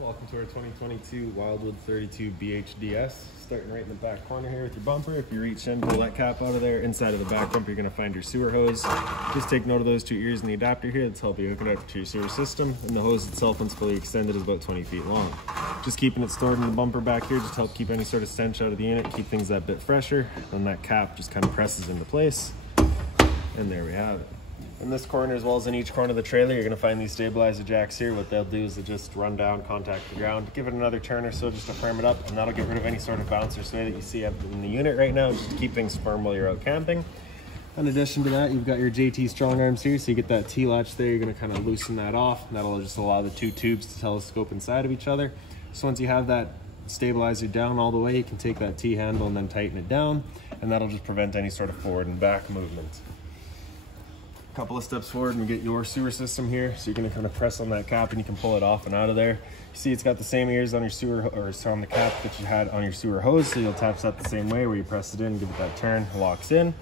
Welcome to our 2022 Wildwood 32 BHDS. Starting right in the back corner here with your bumper. If you reach in, pull that cap out of there. Inside of the back bumper, you're going to find your sewer hose. Just take note of those two ears and the adapter here. That's help you hook it up to your sewer system. And the hose itself, once fully extended, is about 20 feet long. Just keeping it stored in the bumper back here just help keep any sort of stench out of the unit, keep things that bit fresher. And that cap just kind of presses into place. And there we have it. In this corner, as well as in each corner of the trailer, you're going to find these stabilizer jacks here. What they'll do is they just run down, contact the ground, give it another turn or so just to firm it up, and that'll get rid of any sort of bounce or sway that you see in the unit right now, just to keep things firm while you're out camping. In addition to that, you've got your JT strong arms here, so you get that T-latch there. You're going to kind of loosen that off, and that'll just allow the two tubes to telescope inside of each other. So once you have that stabilizer down all the way, you can take that T-handle and then tighten it down, and that'll just prevent any sort of forward and back movement. Couple of steps forward and you get your sewer system here, so you're going to kind of press on that cap and you can pull it off and out of there. You see it's got the same ears on your sewer, or on the cap that you had on your sewer hose, so you'll tap that the same way where you press it in, give it that turn, it locks in.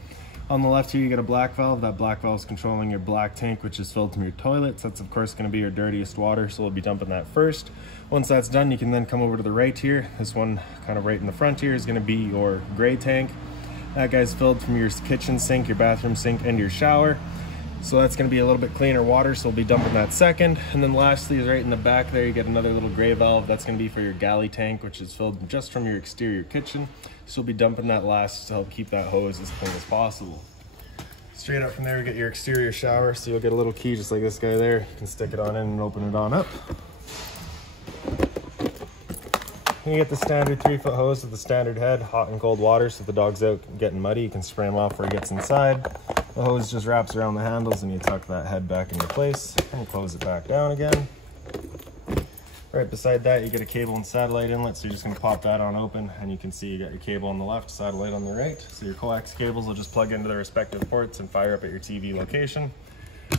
On the left here you get a black valve. That black valve is controlling your black tank, which is filled from your toilet. So that's of course going to be your dirtiest water, so we'll be dumping that first. Once that's done, you can then come over to the right here. This one kind of right in the front here is going to be your gray tank. That guy's filled from your kitchen sink, your bathroom sink, and your shower. So that's going to be a little bit cleaner water, so we'll be dumping that second. And then lastly is right in the back there, you get another little gray valve. That's going to be for your galley tank, which is filled just from your exterior kitchen. So we'll be dumping that last to help keep that hose as clean as possible. Straight up from there, we get your exterior shower. So you'll get a little key just like this guy there. You can stick it on in and open it on up. You get the standard 3-foot hose with the standard head, hot and cold water, so if the dog's out getting muddy, you can spray him off where he gets inside. The hose just wraps around the handles and you tuck that head back into place and close it back down again. Right beside that, you get a cable and satellite inlet, so you're just going to pop that on open, and you can see you got your cable on the left, satellite on the right. So your coax cables will just plug into their respective ports and fire up at your TV location.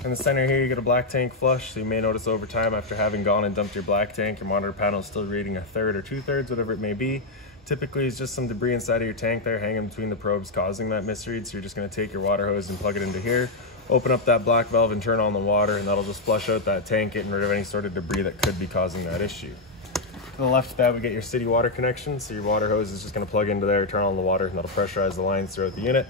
In the center here, you get a black tank flush, so you may notice over time after having gone and dumped your black tank, your monitor panel is still reading 1/3 or 2/3, whatever it may be. Typically, it's just some debris inside of your tank there hanging between the probes causing that misread, so you're just going to take your water hose and plug it into here, open up that black valve and turn on the water, and that'll just flush out that tank, getting rid of any sort of debris that could be causing that issue. To the left of that, we get your city water connection, so your water hose is just going to plug into there, turn on the water, and that'll pressurize the lines throughout the unit.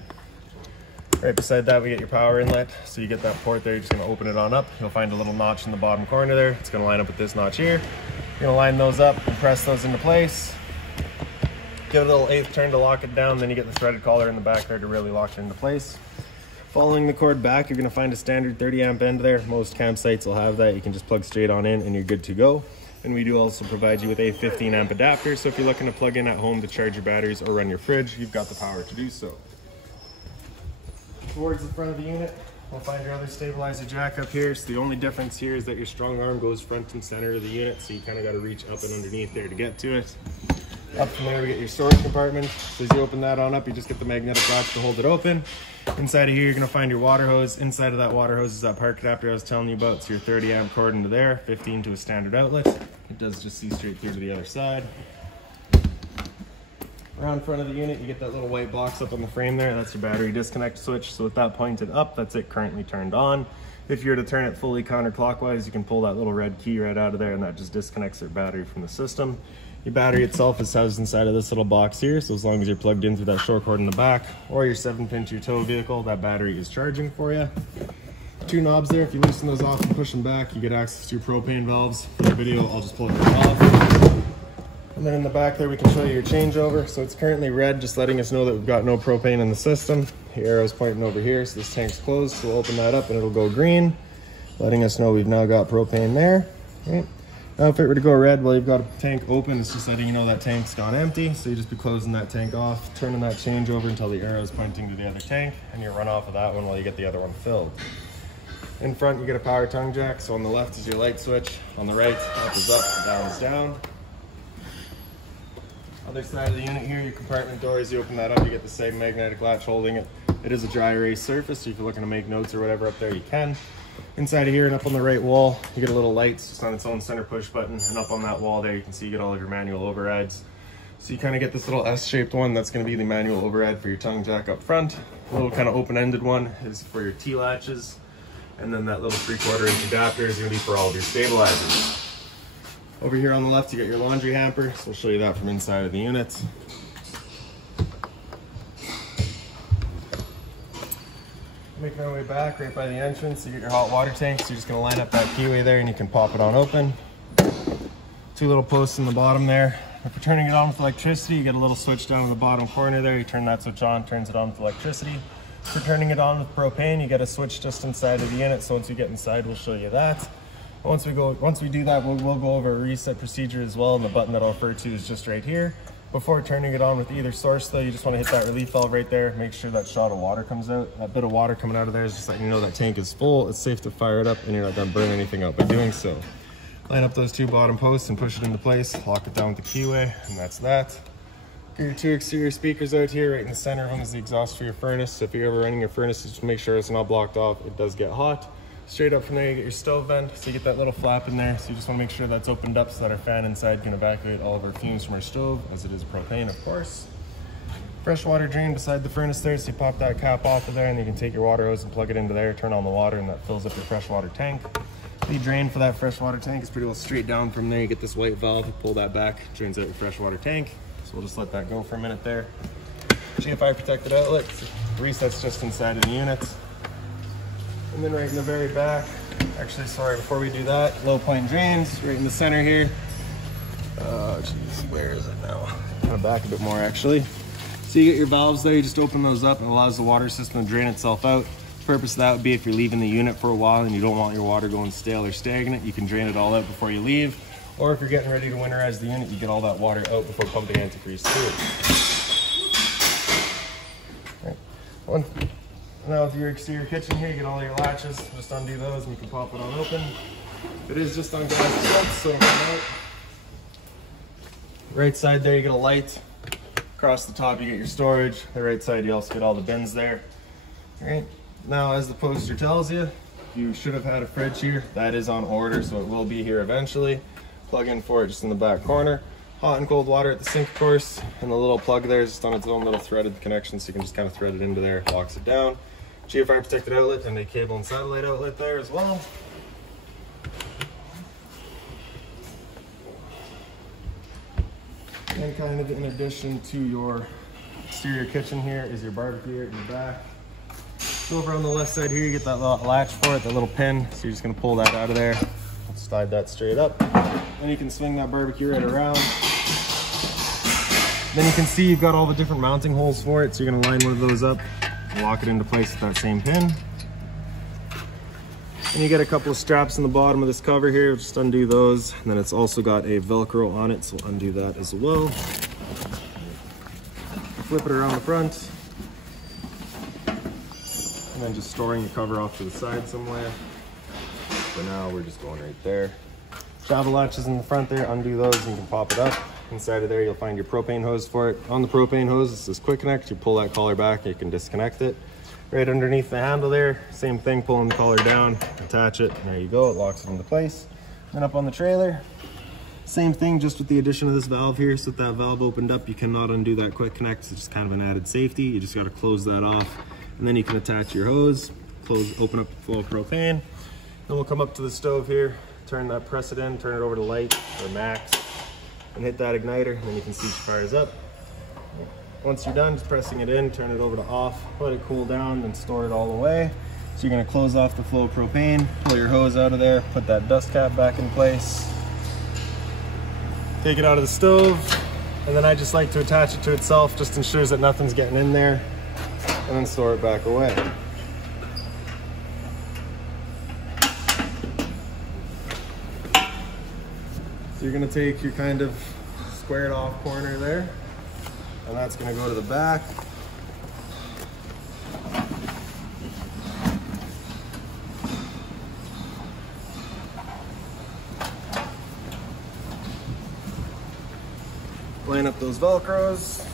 Right beside that, we get your power inlet, so you get that port there, you're just going to open it on up. You'll find a little notch in the bottom corner there. It's going to line up with this notch here. You're going to line those up and press those into place. Give it a little 1/8 turn to lock it down, then you get the threaded collar in the back there to really lock it into place. Following the cord back, you're going to find a standard 30 amp end there. Most campsites will have that. You can just plug straight on in and you're good to go. And we do also provide you with a 15 amp adapter, so if you're looking to plug in at home to charge your batteries or run your fridge, you've got the power to do so. Towards the front of the unit, we'll find your other stabilizer jack up here. So the only difference here is that your strong arm goes front and center of the unit, so you kind of got to reach up and underneath there to get to it. Up from there, we get your storage compartment. So as you open that on up, you just get the magnetic latch to hold it open. Inside of here, you're going to find your water hose. Inside of that water hose is that park adapter I was telling you about. So your 30 amp cord into there, 15 to a standard outlet. It does just see straight through to the other side. Around front of the unit, you get that little white box up on the frame there. That's your battery disconnect switch. So with that pointed up, that's it currently turned on. If you were to turn it fully counterclockwise, you can pull that little red key right out of there, and that just disconnects your battery from the system. Your battery itself is housed inside of this little box here, so as long as you're plugged in through that short cord in the back or your 7-pin to your tow vehicle, that battery is charging for you. Two knobs there. If you loosen those off and push them back, you get access to your propane valves. For the video, I'll just pull them off. And then in the back there, we can show you your changeover. So it's currently red, just letting us know that we've got no propane in the system. The arrow's pointing over here, so this tank's closed. So we'll open that up and it'll go green, letting us know we've now got propane there. Okay. Now if it were to go red, well, you've got a tank open, it's just letting you know that tank's gone empty. So you just be closing that tank off, turning that changeover until the arrow is pointing to the other tank, and you run off of that one while you get the other one filled. In front, you get a power tongue jack. So on the left is your light switch. On the right, up is up, down is down. Other side of the unit here, your compartment doors, you open that up, you get the same magnetic latch holding it. It is a dry erase surface, so if you're looking to make notes or whatever up there, you can. Inside of here and up on the right wall, you get a little light just on its own center push button, and up on that wall there, you can see you get all of your manual overrides. So you kind of get this little S-shaped one, that's going to be the manual override for your tongue jack up front. A little kind of open-ended one is for your T-latches, and then that little 3/4 inch adapter is going to be for all of your stabilizers. Over here on the left, you got your laundry hamper. So we'll show you that from inside of the unit. Making our way back right by the entrance, you get your hot water tank. So you're just gonna line up that keyway there and you can pop it on open. 2 little posts in the bottom there. If you're turning it on with electricity, you get a little switch down in the bottom corner there. You turn that switch on, turns it on with electricity. If you're turning it on with propane, you get a switch just inside of the unit. So once you get inside, we'll show you that. Once we do that, we'll go over a reset procedure as well, and the button that I'll refer to is just right here. Before turning it on with either source though, you just want to hit that relief valve right there. Make sure that shot of water comes out. That bit of water coming out of there is just letting you know that tank is full. It's safe to fire it up and you're not gonna burn anything out by doing so. Line up those 2 bottom posts and push it into place. Lock it down with the keyway, and that's that. Get your 2 exterior speakers out here. Right in the center of them is the exhaust for your furnace. So if you're ever running your furnace, just make sure it's not blocked off. It does get hot. Straight up from there, you get your stove vent. So you get that little flap in there. So you just want to make sure that's opened up so that our fan inside can evacuate all of our fumes from our stove, as it is propane, of course. Fresh water drain beside the furnace there. So you pop that cap off of there, and you can take your water hose and plug it into there, turn on the water, and that fills up your freshwater tank. The drain for that freshwater tank is pretty well straight down from there. You get this white valve, you pull that back, drains out your freshwater tank. So we'll just let that go for a minute there. GFI protected outlet, resets just inside of the unit. And then right in the very back, actually, sorry, before we do that, low point drains right in the center here. Oh, geez, where is it now? Kind of back a bit more, actually. So you get your valves there, you just open those up, and it allows the water system to drain itself out. The purpose of that would be if you're leaving the unit for a while and you don't want your water going stale or stagnant, you can drain it all out before you leave. Or if you're getting ready to winterize the unit, you get all that water out before pumping antifreeze through. Right. Now with your exterior kitchen here, you get all your latches. Just undo those and you can pop it on open. It is just on gas itself, so out. Right side there, you get a light. Across the top, you get your storage. The right side, you also get all the bins there. All right. Now, as the poster tells you, you should have had a fridge here. That is on order, so it will be here eventually. Plug in for it just in the back corner. Hot and cold water at the sink, of course, and the little plug there is just on its own little threaded connection, so you can just kind of thread it into there, locks it down. GFI protected outlet and a cable and satellite outlet there as well. And kind of in addition to your exterior kitchen here is your barbecue in the back. So over on the left side here, you get that latch for it, that little pin. So you're just gonna pull that out of there. Slide that straight up. Then you can swing that barbecue right around. Then you can see you've got all the different mounting holes for it. So you're gonna line one of those up and lock it into place with that same pin. And you get a couple of straps in the bottom of this cover here. Just undo those. And then it's also got a Velcro on it, so we'll undo that as well. Flip it around the front. And then just storing the cover off to the side somewhere. For now, we're just going right there. Travel latches in the front there, undo those and you can pop it up. Inside of there, you'll find your propane hose for it. On the propane hose, it's this quick connect. You pull that collar back, you can disconnect it. Right underneath the handle there, same thing, pulling the collar down, attach it, and there you go, it locks it into place. Then up on the trailer, same thing, just with the addition of this valve here. So with that valve opened up, you cannot undo that quick connect. It's just kind of an added safety. You just gotta close that off. And then you can attach your hose, open up the flow of propane. Then we'll come up to the stove here, press it in, turn it over to light or max, and hit that igniter, and then you can see it fires up. Once you're done, just pressing it in, turn it over to off, let it cool down, then store it all away. So you're gonna close off the flow of propane, pull your hose out of there, put that dust cap back in place, take it out of the stove, and then I just like to attach it to itself, just ensures that nothing's getting in there, and then store it back away. So you're gonna take your kind of squared off corner there, and that's gonna go to the back. Line up those Velcros.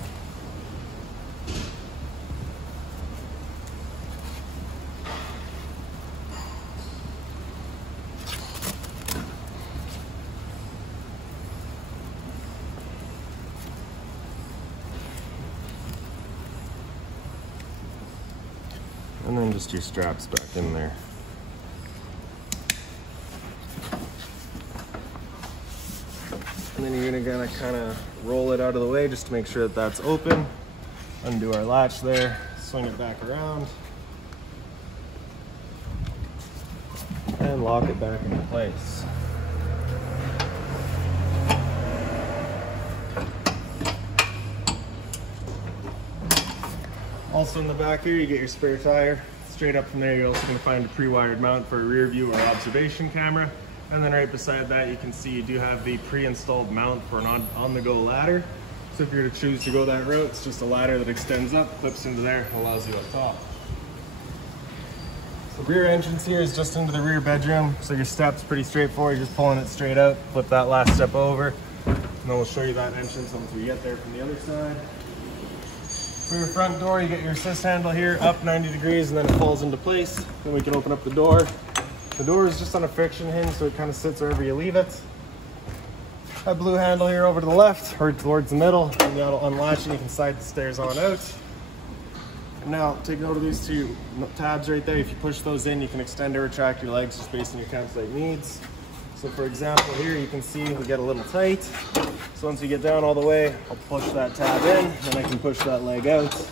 And then just your straps back in there. then you're gonna kind of roll it out of the way just to make sure that that's open. Undo our latch there, swing it back around, and lock it back into place. Also in the back here, you get your spare tire. Straight up from there, you're also going to find a pre-wired mount for a rear view or observation camera. And then right beside that, you can see you do have the pre-installed mount for an on-the-go ladder. So if you're to choose to go that route, it's just a ladder that extends up, clips into there, and allows you up top. The rear entrance here is just into the rear bedroom. So your step's pretty straightforward. You're just pulling it straight out, flip that last step over, and then we'll show you that entrance once we get there from the other side. For your front door, you get your assist handle here, up 90 degrees, and then it falls into place. Then we can open up the door. The door is just on a friction hinge, so it kind of sits wherever you leave it. That blue handle here over to the left, or towards the middle, and that'll unlatch and you can slide the stairs on out. And now, take note of these two tabs right there. If you push those in, you can extend or retract your legs just based on your campsite needs. So for example, here you can see we get a little tight. So once you get down all the way, I'll push that tab in, and I can push that leg out.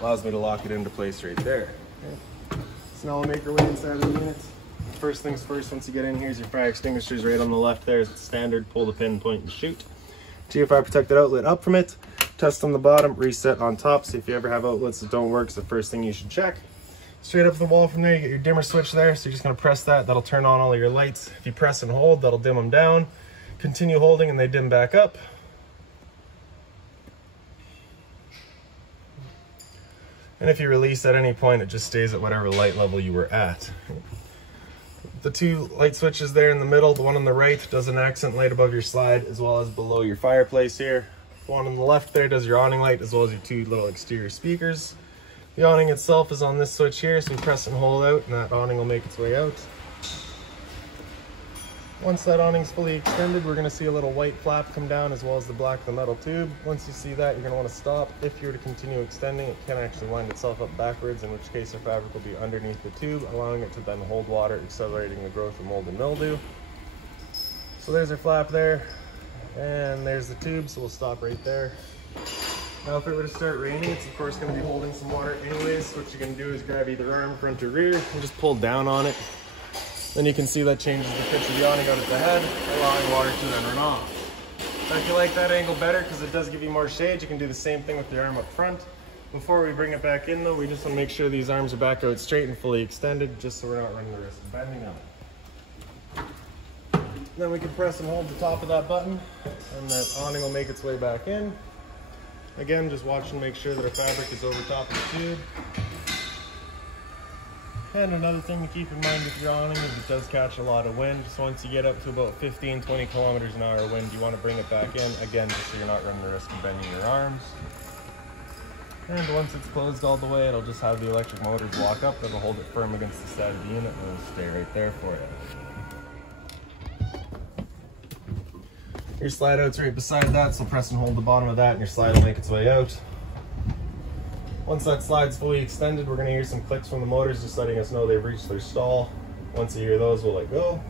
Allows me to lock it into place right there. Okay. So now I'll make our way inside of the unit. First things first, once you get in, here's your fire extinguishers right on the left there. It's standard, pull the pin, point, and shoot. GFI protected outlet up from it. Test on the bottom, reset on top. So if you ever have outlets that don't work, it's the first thing you should check. Straight up the wall from there, you get your dimmer switch there. So you're just gonna press that, that'll turn on all of your lights. If you press and hold, that'll dim them down. Continue holding and they dim back up. And if you release at any point, it just stays at whatever light level you were at. The two light switches there in the middle, the one on the right does an accent light above your slide as well as below your fireplace here. The one on the left there does your awning light as well as your two little exterior speakers. The awning itself is on this switch here, so you press and hold out and that awning will make its way out. Once that awning's fully extended, we're going to see a little white flap come down as well as the black the metal tube. Once you see that, you're going to want to stop. If you were to continue extending, it can actually wind itself up backwards, in which case the fabric will be underneath the tube, allowing it to then hold water, accelerating the growth of mold and mildew. So there's our flap there, and there's the tube, so we'll stop right there. Now if it were to start raining, it's of course going to be holding some water anyways. So what you're going to do is grab either arm, front or rear, and just pull down on it. Then you can see that changes the pitch of the awning out at the head, allowing water to then run off. Now if you like that angle better, because it does give you more shade, you can do the same thing with your arm up front. Before we bring it back in though, we just want to make sure these arms are back out straight and fully extended, just so we're not running the risk of bending them. Then we can press and hold the top of that button, and that awning will make its way back in. Again, just watch and make sure that our fabric is over top of the tube. And another thing to keep in mind with your awning is it does catch a lot of wind. So once you get up to about 15-20 kilometers an hour wind, you want to bring it back in, again, just so you're not running the risk of bending your arms. And once it's closed all the way, it'll just have the electric motors lock up. It'll hold it firm against the side of the unit and it'll stay right there for you. Your slide out's right beside that, so press and hold the bottom of that and your slide will make its way out. Once that slide's fully extended, we're going to hear some clicks from the motors just letting us know they've reached their stall. Once you hear those, we'll let go.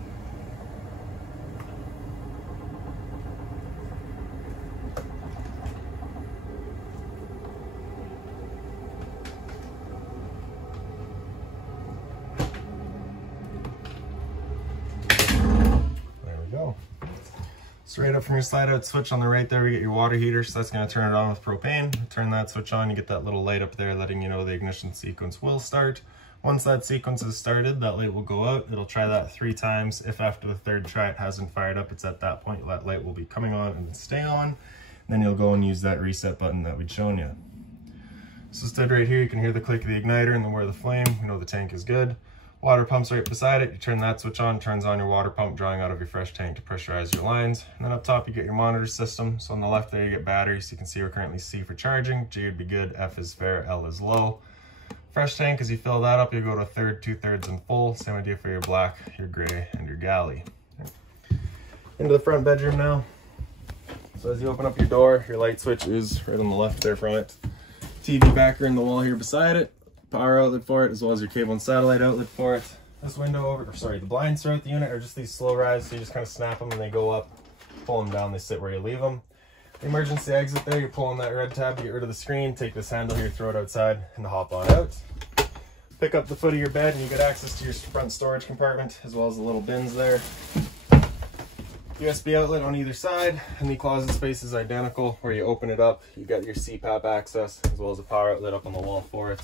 There we go. Straight up from your slide out switch on the right there, we get your water heater, so that's going to turn it on with propane. Turn that switch on, you get that little light up there letting you know the ignition sequence will start. Once that sequence is started, that light will go out. It'll try that 3 times. If after the 3rd try it hasn't fired up, it's at that point that light will be coming on and stay on. And then you'll go and use that reset button that we'd shown you. So stood right here, you can hear the click of the igniter and then where the flame, you know the tank is good. Water pump's right beside it. You turn that switch on, turns on your water pump, drawing out of your fresh tank to pressurize your lines. And then up top, you get your monitor system. So on the left there, you get batteries. So you can see we're currently C for charging. G would be good, F is fair, L is low. Fresh tank, as you fill that up, you go to 1/3, 2/3 and full. Same idea for your black, your gray, and your galley. Into the front bedroom now. So as you open up your door, your light switch is right on the left there from it. TV backer in the wall here beside it. Power outlet for it, as well as your cable and satellite outlet for it. This window the blinds throughout the unit are just these slow rise, so you just kind of snap them and they go up. pull them down, they sit where you leave them. The emergency exit there, you're pulling that red tab to get rid of the screen, take this handle here, throw it outside, and hop on out. Pick up the foot of your bed and you get access to your front storage compartment, as well as the little bins there. USB outlet on either side, and the closet space is identical. Where you open it up, you got your CPAP access, as well as a power outlet up on the wall for it.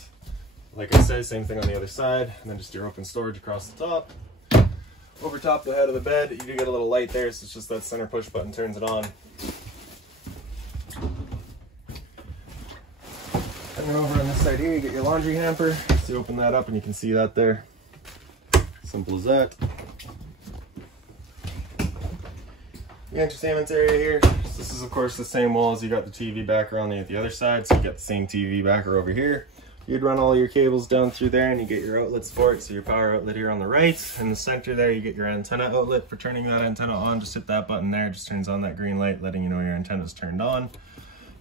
Like I said, same thing on the other side, and then just your open storage across the top. Over top the head of the bed, you do get a little light there, so it's just that center push button turns it on. And then over on this side here, you get your laundry hamper. So you open that up and you can see that there. Simple as that. The entertainment area here. So this is of course the same wall as you got the TV backer on the other side. So you got the same TV backer over here. You'd run all your cables down through there and you get your outlets for it. So your power outlet here on the right. In the center there, you get your antenna outlet for turning that antenna on. Just hit that button there, just turns on that green light, letting you know your antenna's turned on.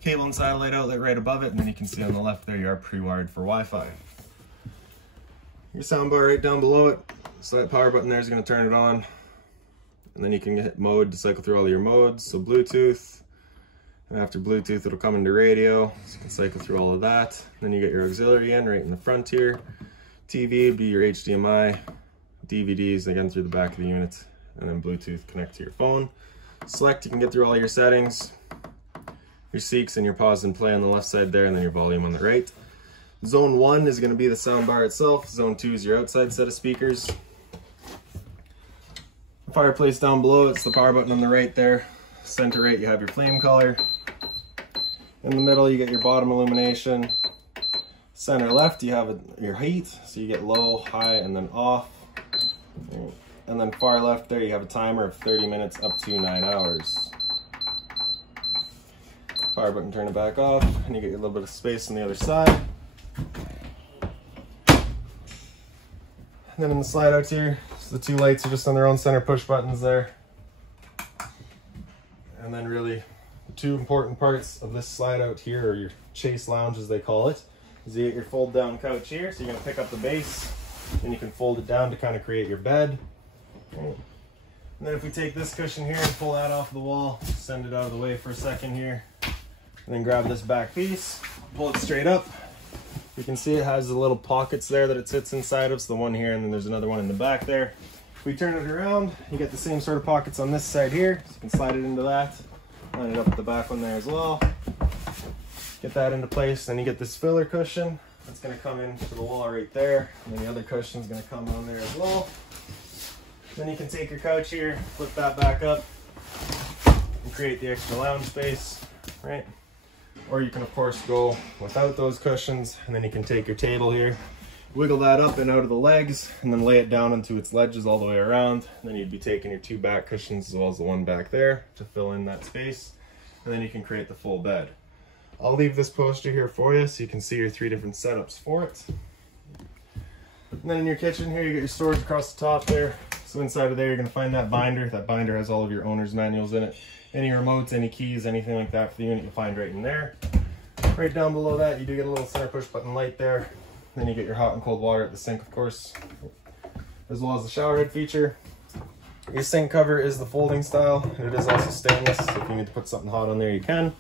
Cable and satellite outlet right above it, and then you can see on the left there you are pre-wired for Wi-Fi. Your soundbar right down below it. So that power button there is going to turn it on. And then you can hit mode to cycle through all your modes. So Bluetooth. And after Bluetooth, it'll come into radio. So you can cycle through all of that. Then you get your auxiliary in right in the front here. TV would be your HDMI. DVDs, again, through the back of the unit. And then Bluetooth connect to your phone. Select, you can get through all your settings. Your seeks and your pause and play on the left side there, and then your volume on the right. Zone 1 is going to be the soundbar itself. Zone 2 is your outside set of speakers. Fireplace down below, it's the power button on the right there. Center right, you have your flame color. In the middle, you get your bottom illumination. Center left, you have your heat, so you get low, high, and then off. And then far left there, you have a timer of 30 minutes up to 9 hours. Power button, turn it back off, and you get your little bit of space on the other side. And then in the slide outs here, so the two lights are just on their own center push buttons there. And then really, the two important parts of this slide out here, or your chase lounge as they call it, is you get your fold down couch here. So you're gonna pick up the base, and you can fold it down to kind of create your bed. And then if we take this cushion here and pull that off the wall, send it out of the way for a second here, and then grab this back piece, pull it straight up. You can see it has the little pockets there that it sits inside of, so the one here and then there's another one in the back there. If we turn it around, you get the same sort of pockets on this side here, so you can slide it into that, line it up at the back one there as well. Get that into place, then you get this filler cushion that's going to come into the wall right there, and then the other cushion is going to come on there as well. Then you can take your couch here, flip that back up, and create the extra lounge space, right? Or you can of course go without those cushions, and then you can take your table here, wiggle that up and out of the legs, and then lay it down into its ledges all the way around. And then you'd be taking your two back cushions as well as the one back there to fill in that space, and then you can create the full bed. I'll leave this poster here for you so you can see your three different setups for it. And then in your kitchen here, you get your storage across the top there. So inside of there, you're going to find that binder. That binder has all of your owner's manuals in it. Any remotes, any keys, anything like that for the unit, you'll find right in there. Right down below that, you do get a little center push button light there. Then you get your hot and cold water at the sink, of course, as well as the shower head feature. Your sink cover is the folding style, and it is also stainless, so if you need to put something hot on there, you can.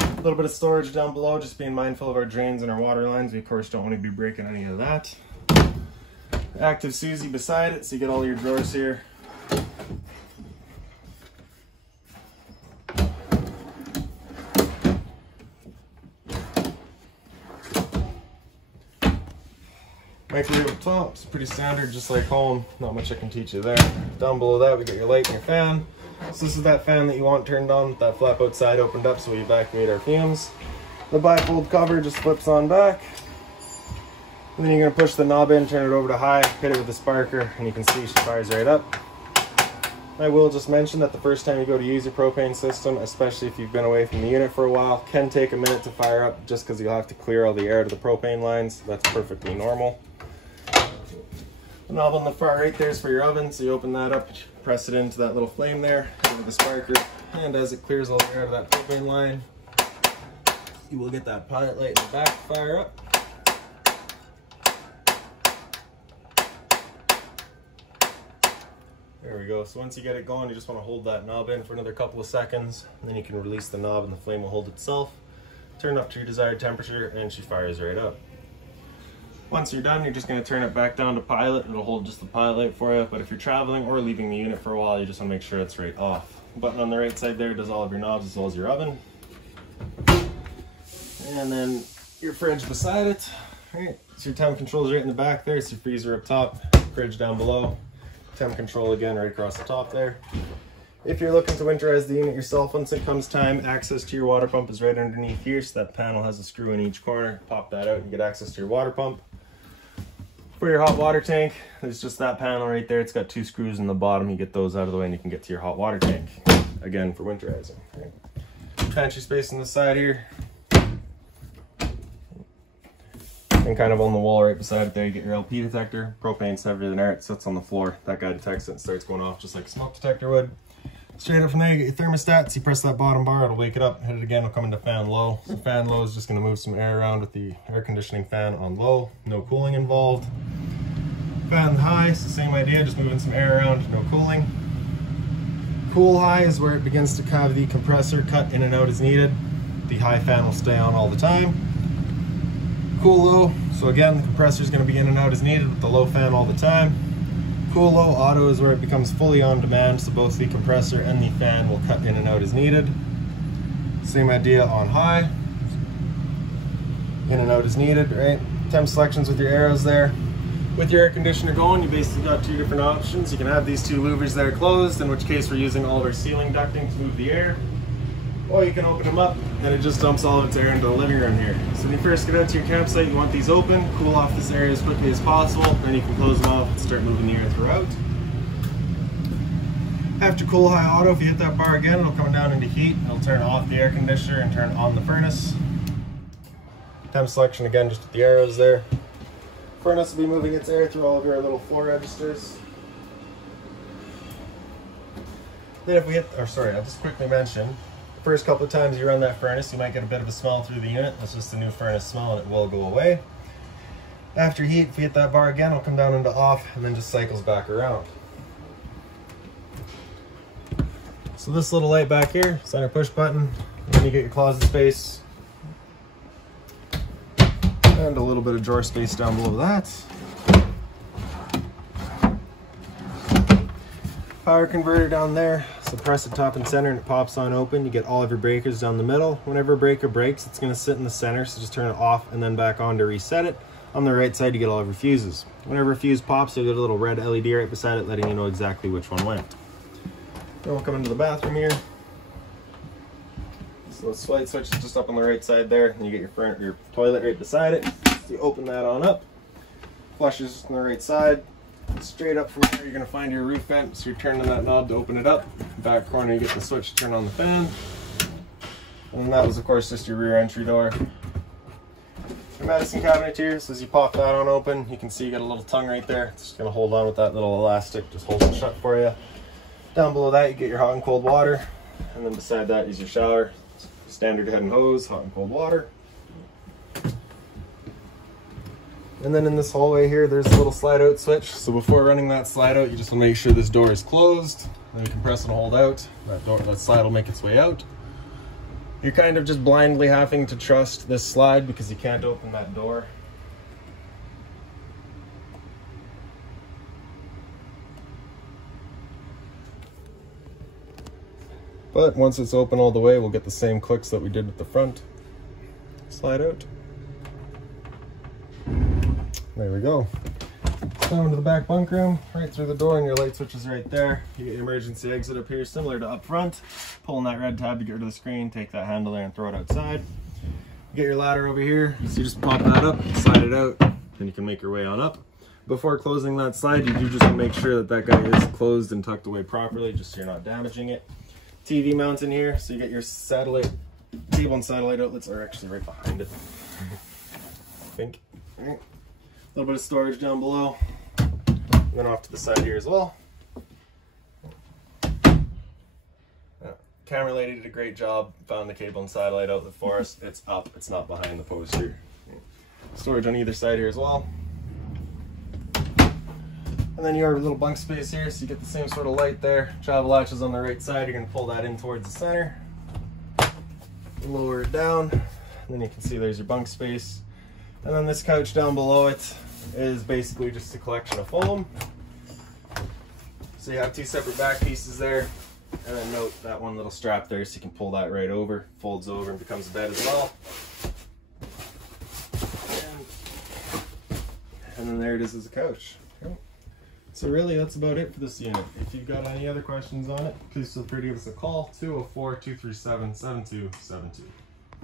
A little bit of storage down below, just being mindful of our drains and our water lines. We, of course, don't want to be breaking any of that. Active Susie beside it, so you get all your drawers here. Microwave up top, it's pretty standard, just like home. Not much I can teach you there. Down below that, we got your light and your fan. So this is that fan that you want turned on with that flap outside opened up so we evacuate our fumes. The bifold cover just flips on back. And then you're going to push the knob in, turn it over to high, hit it with the sparker, and you can see she fires right up. I will just mention that the first time you go to use your propane system, especially if you've been away from the unit for a while, can take a minute to fire up just because you'll have to clear all the air to the propane lines. That's perfectly normal. The knob on the far right there is for your oven, so you open that up, press it into that little flame there, with the sparker, and as it clears all the air to that propane line, you will get that pilot light in the back fire up. There we go. So once you get it going, you just want to hold that knob in for another couple of seconds, and then you can release the knob and the flame will hold itself. Turn up to your desired temperature and she fires right up. Once you're done, you're just going to turn it back down to pilot. It'll hold just the pilot light for you, but if you're traveling or leaving the unit for a while, you just want to make sure it's right off. The button on the right side there does all of your knobs as well as your oven. And then your fridge beside it. All right, so your temp control is right in the back there. It's your freezer up top, fridge down below. Temp control again right across the top there. If you're looking to winterize the unit yourself, once it comes time, access to your water pump is right underneath here. So that panel has a screw in each corner. Pop that out and get access to your water pump. For your hot water tank, there's just that panel right there. It's got 2 screws in the bottom. You get those out of the way and you can get to your hot water tank. Again, for winterizing. Right. Pantry space on the side here. And kind of on the wall right beside it there, you get your LP detector. Propane's heavier than air, it sits on the floor. That guy detects it and starts going off just like a smoke detector would. Straight up from there, you get your thermostats. You press that bottom bar, it'll wake it up. Hit it again, it'll come into fan low. So fan low is just gonna move some air around with the air conditioning fan on low. No cooling involved. Fan high, it's the same idea, just moving some air around, no cooling. Cool high is where it begins to have the compressor cut in and out as needed. The high fan will stay on all the time. Cool low, so again, the compressor is going to be in and out as needed with the low fan all the time. Cool low auto is where it becomes fully on demand, so both the compressor and the fan will cut in and out as needed. Same idea on high. In and out as needed, right? Temp selections with your arrows there. With your air conditioner going, you basically got 2 different options. You can have these 2 louvers that are closed, in which case we're using all of our ceiling ducting to move the air. Or you can open them up and it just dumps all of its air into the living room here. So when you first get out to your campsite, you want these open, cool off this area as quickly as possible, then you can close them off and start moving the air throughout. After cool high auto, if you hit that bar again, it'll come down into heat. It'll turn off the air conditioner and turn on the furnace. Temp selection again, just with the arrows there. Furnace will be moving its air through all of your little floor registers. Then if we hit, or sorry, I'll just quickly mention, first couple of times you run that furnace, you might get a bit of a smell through the unit. That's just the new furnace smell and it will go away. After heat, if you hit that bar again, it'll come down into off and then just cycles back around. So this little light back here, center push button, then you get your closet space and a little bit of drawer space down below that. Power converter down there, so press it top and center and it pops on open. You get all of your breakers down the middle. Whenever a breaker breaks, it's going to sit in the center, so just turn it off and then back on to reset it. On the right side, you get all of your fuses. Whenever a fuse pops, you'll get a little red LED right beside it, letting you know exactly which one went. Then we'll come into the bathroom here. So the light switch is just up on the right side there, and you get your toilet right beside it. So you open that on up. Flushes on the right side. Straight up from there, you're going to find your roof vent, so you're turning that knob to open it up. Back corner, you get the switch to turn on the fan. And then that was, of course, just your rear entry door. Your medicine cabinet here, so as you pop that on open, you can see you got a little tongue right there. It's just going to hold on with that little elastic, just holds it shut for you. Down below that, you get your hot and cold water. And then beside that is your shower. Standard head and hose, hot and cold water. And then in this hallway here, there's a little slide out switch. So before running that slide out, you just want to make sure this door is closed. Then you can press and hold out. That slide will make its way out. You're kind of just blindly having to trust this slide because you can't open that door. But once it's open all the way, we'll get the same clicks that we did with the front. Slide out. There we go. Down to the back bunk room, right through the door, and your light switch is right there. You get your emergency exit up here, similar to up front. Pulling that red tab to get rid of the screen, take that handle there and throw it outside. You get your ladder over here, so you just pop that up, slide it out, and you can make your way on up. Before closing that slide, you do just want to make sure that that guy is closed and tucked away properly, just so you're not damaging it. TV mount in here, so you get your satellite, cable and satellite outlets are actually right behind it. I think. All right. A little bit of storage down below, and then off to the side here as well. Camera lady did a great job, found the cable and satellite outlet for us. It's up, it's not behind the poster. Storage on either side here as well. And then your little bunk space here, so you get the same sort of light there. Travel latch is on the right side. You're gonna pull that in towards the center. Lower it down, and then you can see there's your bunk space. And then this couch down below it is basically just a collection of foam. So you have two separate back pieces there. And then note that one little strap there, so you can pull that right over, folds over and becomes a bed as well. And then there it is as a couch. So really, that's about it for this unit. If you've got any other questions on it, please feel free to give us a call, 204-237-7272.